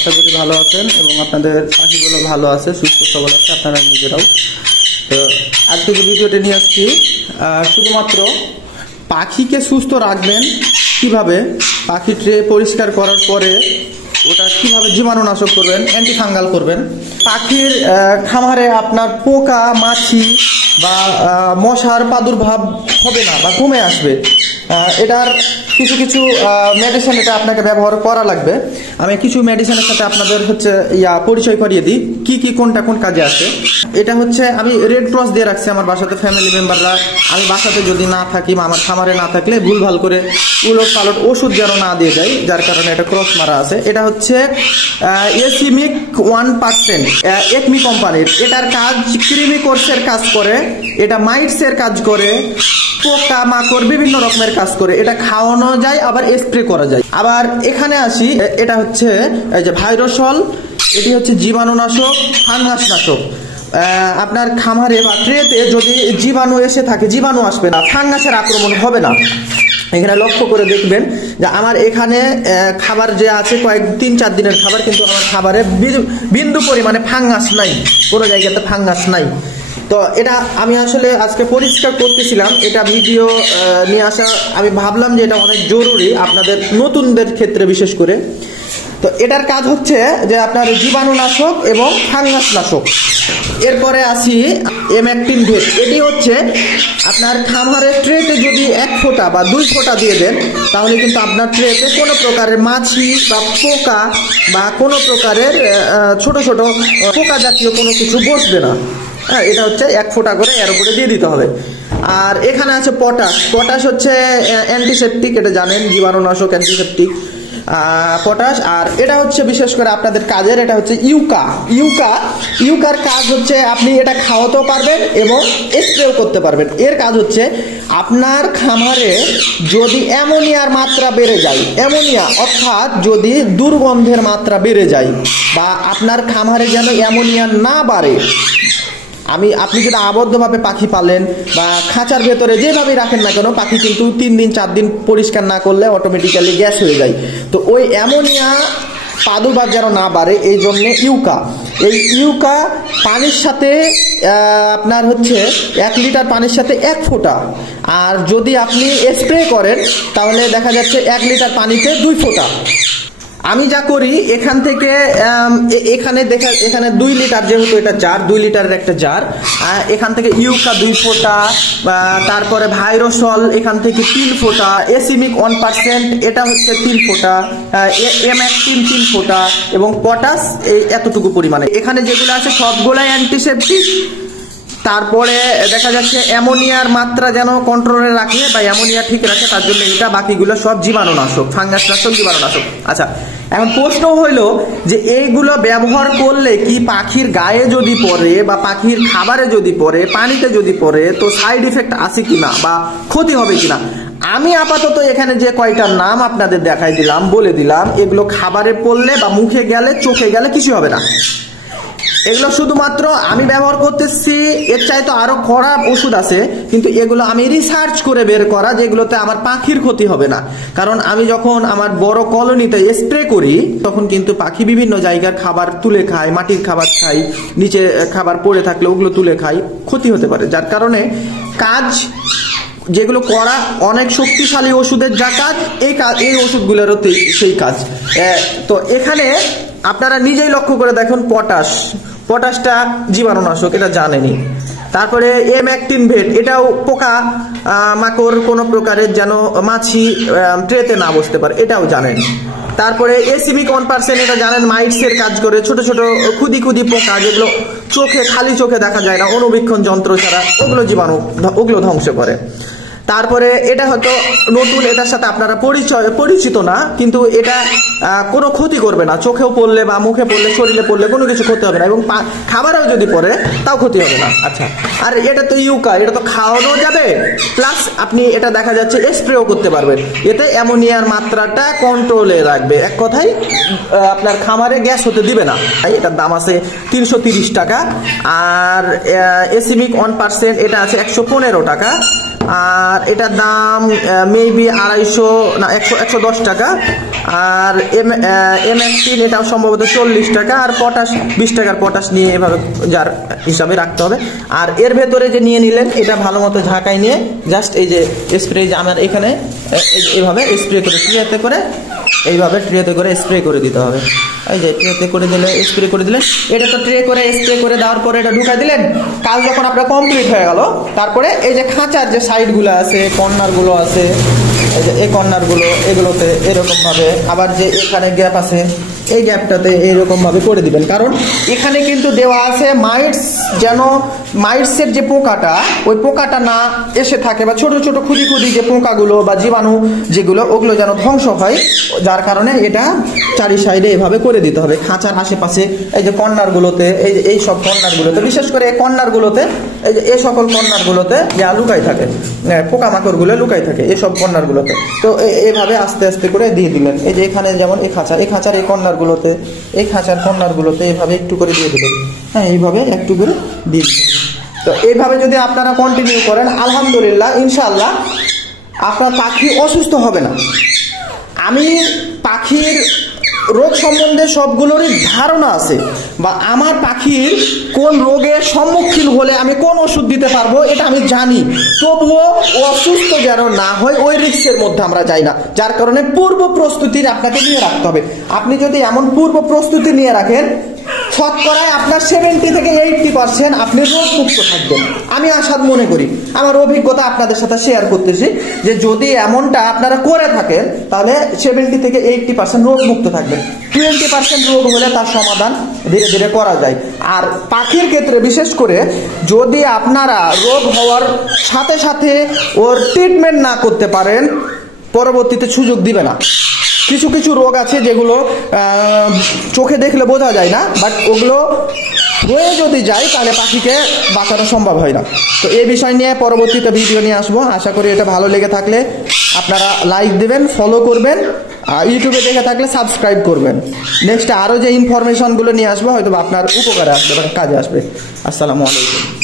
আশা করি ভালো আছেন এবং আপনাদের পাখিগুলো ভালো আছে, সুস্থ সবল আছে, আপনারা নিজেরাও। তো আজকে যে ভিডিওটা নিয়ে আসছি শুধুমাত্র পাখিকে সুস্থ রাখবেন কিভাবে, পাখি ট্রে পরিষ্কার করার পরে ওটা কিভাবে জীবাণুনাশক করবেন, অ্যান্টি ফাঙ্গাল করবেন। পাখির খামারে আপনার পোকা মাছি বা মশার প্রাদুর্ভাব হবে না বা কমে আসবে। এটার কিছু কিছু মেডিসিন এটা আপনাকে ব্যবহার করা লাগবে। আমি কিছু মেডিসিনের সাথে আপনাদের পরিচয় করিয়ে দিই কি কি কোনটা কোন কাজে আসে। এটা হচ্ছে আমি রেড ক্রস দিয়ে রাখছি আমার বাসাতে, ফ্যামিলি মেম্বাররা, আমি বাসাতে যদি না থাকি বা আমার খামারে না থাকলে ভুলভাল করে উলট পালট ওষুধ যেন না দিয়ে যায়, যার কারণে এটা ক্রস মারা আছে। এটা হচ্ছে এসিমিক 1%, একমি কোম্পানির। এটার কাজ কৃমি কোর্সের কাজ করে, এটা মাইটসের কাজ করে, পোকা মাকড় বিভিন্ন রকমের কাজ করে। এটা খাওয়ানো যায় আবার স্প্রে করা যায়। আবার এখানে আসি, এটা হচ্ছে এই যে ভাইরোসল, এটি হচ্ছে জীবাণুনাশক, ফাঙ্গাস নাশক। আপনার খামারে বা ট্রেতে যদি জীবাণু এসে থাকে, জীবাণু আসবে না, ফাঙ্গাসের আক্রমণ হবে না। এখানে লক্ষ্য করে দেখবেন যে আমার এখানে খাবার যে আছে কয়েক 3-4 দিনের খাবার, কিন্তু আমার খাবারে বিন্দু পরিমাণে ফাঙ্গাস নাই, কোনো জায়গাতে ফাঙ্গাস নাই। তো এটা আমি আসলে আজকে পরিষ্কার করতেছিলাম, এটা ভিডিও নিয়ে আসা আমি ভাবলাম যে এটা অনেক জরুরি আপনাদের নতুনদের ক্ষেত্রে বিশেষ করে। তো এটার কাজ হচ্ছে যে আপনার জীবাণুনাশক এবং ফাঙ্গাস নাশক। এরপরে আসি এমঅ্যাক্টিন ভেট। এটি হচ্ছে আপনার খামারের ট্রেতে যদি 1 ফোঁটা বা 2 ফোঁটা দিয়ে দেন, তাহলে কিন্তু আপনার ট্রেতে কোনো প্রকারের মাছি বা পোকা বা কোনো প্রকারের ছোট ছোট পোকা জাতীয় কোনো কিছু বসবে না। হ্যাঁ, এটা হচ্ছে 1 ফোঁটা করে এর উপরে দিয়ে দিতে হবে। আর এখানে আছে পটাশ। পটাশ হচ্ছে অ্যান্টিসেপটিক, এটা জানেন, জীবাণুনাশক, অ্যান্টিসেপটিক পটাশ। আর এটা হচ্ছে বিশেষ করে আপনাদের কাজের, এটা হচ্ছে ইউকা। ইউকার কাজ হচ্ছে আপনি এটা খাওয়াতেও পারবেন এবং স্প্রেও করতে পারবেন। এর কাজ হচ্ছে আপনার খামারে যদি অ্যামোনিয়ার মাত্রা বেড়ে যায়, অ্যামোনিয়া অর্থাৎ যদি দুর্গন্ধের মাত্রা বেড়ে যায় বা আপনার খামারে যেন অ্যামোনিয়া না বাড়ে, আপনি যদি আবদ্ধভাবে পাখি পালেন বা খাঁচার ভেতরে যেভাবে রাখেন না কেন, পাখি কিন্তু 3 দিন 4 দিন পরিষ্কার না করলে অটোমেটিক্যালি গ্যাস হয়ে যায়। তো ওই অ্যামোনিয়া প্রাদুর্ভাব যেন না বাড়ে, এই জন্য এই ইউকা পানির সাথে আপনার হচ্ছে 1 লিটার পানির সাথে 1 ফোঁটা। আর যদি আপনি স্প্রে করেন তাহলে দেখা যাচ্ছে 1 লিটার পানিতে 2 ফোঁটা। আমি যা করি এখান থেকে এখানে 2 লিটার, যেহেতু এটা জার, 2 লিটারের একটা জার, এখান থেকে ইউকা 2 ফোঁটা, তারপরে ভাইরোসল এখান থেকে 3 ফোঁটা, এসিমিক 1% এটা হচ্ছে 3 ফোঁটা, এমঅ্যাক্টিন 3 ফোঁটা এবং পটাশ এই এতটুকু পরিমাণে। এখানে যেগুলো আছে সবগুলাই অ্যান্টিসেপটিক। তারপরে দেখা যাচ্ছে অ্যামোনিয়ার মাত্রা যেন কন্ট্রোলে রাখে বা অ্যামোনিয়া ঠিক রাখে, তার জন্য এটা, বাকিগুলো সব জীবাণুনাশক, ফাঙ্গাস নাশক, জীবাণুনাশক। আচ্ছা, এখন প্রশ্ন হইল যে এইগুলো ব্যবহার করলে কি পাখির গায়ে যদি পড়ে বা পাখির খাবারে যদি পড়ে, পানিতে যদি পড়ে, তো সাইড ইফেক্ট আছে কিনা বা ক্ষতি হবে কিনা? আমি আপাতত এখানে যে কয়টার নাম আপনাদের দেখাই দিলাম, বলে দিলাম, এগুলো খাবারে পড়লে বা মুখে গেলে, চোখে গেলে কিছু হবে না। এগুলো শুধুমাত্র আমি ব্যবহার করতেছি, এর চাইতে আরো খারাপ ওষুধ আছে, কিন্তু এগুলো আমি রিসার্চ করে বের করা, যেগুলোতে আমার পাখির ক্ষতি হবে না। কারণ আমি যখন আমার বড় কলোনিতে স্প্রে করি তখন কিন্তু পাখি বিভিন্ন জায়গার খাবার তুলে খায়, মাটির খাবার খায়, নিচে খাবার পড়ে থাকলে ওগুলো তুলে খায়, ক্ষতি হতে পারে। যার কারণে কাজ যেগুলো করা, অনেক শক্তিশালী ওষুধের যা কাজ, এই ওষুধগুলোরও সেই কাজ। তো এখানে আপনারা নিজেই লক্ষ্য করে দেখুন, পটাশটা জীবাণুনাশক, এটা জানেনই। তারপরে এমঅ্যাক্টিন ভেট, এটাও পোকা মাকড় কোনো প্রকারের যেন মাছি ট্রেতে না বসতে পারে, এটাও জানেন। তারপরে এসিমিক 1%, এটা জানেন, মাইটসের কাজ করে, ছোট ছোট ক্ষুদি পোকা যেগুলো খালি চোখে দেখা যায় না, অনুবীক্ষণ যন্ত্র ছাড়া ওগুলো ধ্বংস করে। তারপরে এটা হয়তো নতুন, এটার সাথে আপনারা পরিচিত না, কিন্তু এটা কোনো ক্ষতি করবে না, চোখেও পড়লে বা মুখে পড়লে, শরীরে পড়লে কোনো কিছু ক্ষতি হবে না, এবং খাবারেও যদি পড়ে তাও ক্ষতি হবে না। আচ্ছা, আর এটা তো ইউকা, এটা তো খাওয়ানো যাবে, প্লাস আপনি এটা দেখা যাচ্ছে স্প্রেও করতে পারবেন। এতে অ্যামোনিয়ার মাত্রাটা কন্ট্রোলে রাখবে, এক কথায় আপনার খামারে গ্যাস হতে দিবে না। এটার দাম আছে 330 টাকা। আর এসিমিক 1% এটা আছে 115 টাকা। আর এটার দাম মেবি 250 না 110 টাকা। আর M18 এটা সম্ভবত 40 টাকা। আর পটাশ 20 টাকার পটাশ নিয়ে এভাবে যার হিসাবে রাখতে হবে। আর এর ভেতরে যে নিয়ে নিলেন এটা ভালো মতো ঝাঁকাই নিয়ে জাস্ট এই যে স্প্রে, যে আমার এখানে এইভাবে স্প্রে করে ট্রেতে করে এইভাবে ট্রেতে করে স্প্রে করে দিতে হবে। এই যে ট্রেতে করে দিলে স্প্রে করে দিলেন, এটা তো ট্রে করে স্প্রে করে দেওয়ার পরে এটা ঢুকাই দিলেন। কাজ যখন আপনার কমপ্লিট হয়ে গেল, তারপরে এই যে খাঁচার যে সাইডগুলো আছে, কর্নারগুলো আছে, এই যে এই কর্নারগুলো এগুলোতে এরকমভাবে, আবার যে এখানে গ্যাপ আছে এই গ্যাপটাতে এইরকমভাবে করে দিবেন। কারণ এখানে কিন্তু দেওয়া আছে মাইটস, যেন মাইটসের যে পোকাটা ওই পোকাটা না এসে থাকে, বা ছোট ছোট খুদি খুদি যে পোকাগুলো বা জীবাণু যেগুলো ওগুলো যেন ধ্বংস হয়, যার কারণে এটা চারি সাইডে এভাবে করে দিতে হবে। খাঁচার আশেপাশে এই যে কর্নারগুলোতে, এই যে এই সব কর্নারগুলোতে, বিশেষ করে এই কর্নারগুলোতে, এই যে এই সকল কর্নারগুলোতে যা লুকাই থাকে, পোকামাকড়গুলো লুকাই থাকে এইসব কর্নারগুলোতে। তো এইভাবে আস্তে আস্তে করে দিয়ে দিলেন। এই যে এখানে যেমন এই খাঁচার এই কর্নারগুলোতে, এই খাঁচার কর্নারগুলোতে এইভাবে একটু করে দিয়ে দিলেন। হ্যাঁ, এইভাবে একটু করে দিয়ে দিলেন। তো এইভাবে যদি আপনারা কন্টিনিউ করেন, আলহামদুলিল্লাহ ইনশাআল্লাহ আপনার পাখি অসুস্থ হবে না। আমি পাখির রোগ সম্বন্ধে সবগুলোরই ধারণা আছে, বা আমার পাখির কোন রোগের সম্মুখীন হলে আমি কোন ওষুধ দিতে পারবো এটা আমি জানি। তবুও অসুস্থ যেন না হয় ওই রিস্কের মধ্যে আমরা যাই না, যার কারণে পূর্ব প্রস্তুতি আপনাকে নিয়ে রাখতে হবে। আপনি যদি এমন পূর্ব প্রস্তুতি নিয়ে রাখেন, শতকরায় আপনার 70 থেকে 80% আপনি রোগমুক্ত থাকবেন। আমি আশাদ মনে করি, আমার অভিজ্ঞতা আপনাদের সাথে শেয়ার করতেছি, যে যদি এমনটা আপনারা করে থাকেন তাহলে 70 থেকে 80% রোগমুক্ত থাকবেন। 20% রোগ হলে তার সমাধান ধীরে ধীরে করা যায়। আর পাখির ক্ষেত্রে বিশেষ করে যদি আপনারা রোগ হওয়ার সাথে সাথে ওর ট্রিটমেন্ট না করতে পারেন, পরবর্তীতে সুযোগ দিবে না। কিছু কিছু রোগ আছে যেগুলো চোখে দেখলে বোঝা যায় না, বাট ওগুলো হয়ে যদি যায় তাহলে পাখিকে বাঁচানো সম্ভব হয় না। তো এই বিষয় নিয়ে পরবর্তীতে ভিডিও নিয়ে আসবো। আশা করি এটা ভালো লেগে থাকলে আপনারা লাইক দেবেন, ফলো করবেন, ইউটিউবে দেখে থাকলে সাবস্ক্রাইব করবেন। নেক্সট আরও যে ইনফরমেশনগুলো নিয়ে আসবো হয়তো আপনার উপকারে আসবে, কাজে আসবে। আসসালামু আলাইকুম।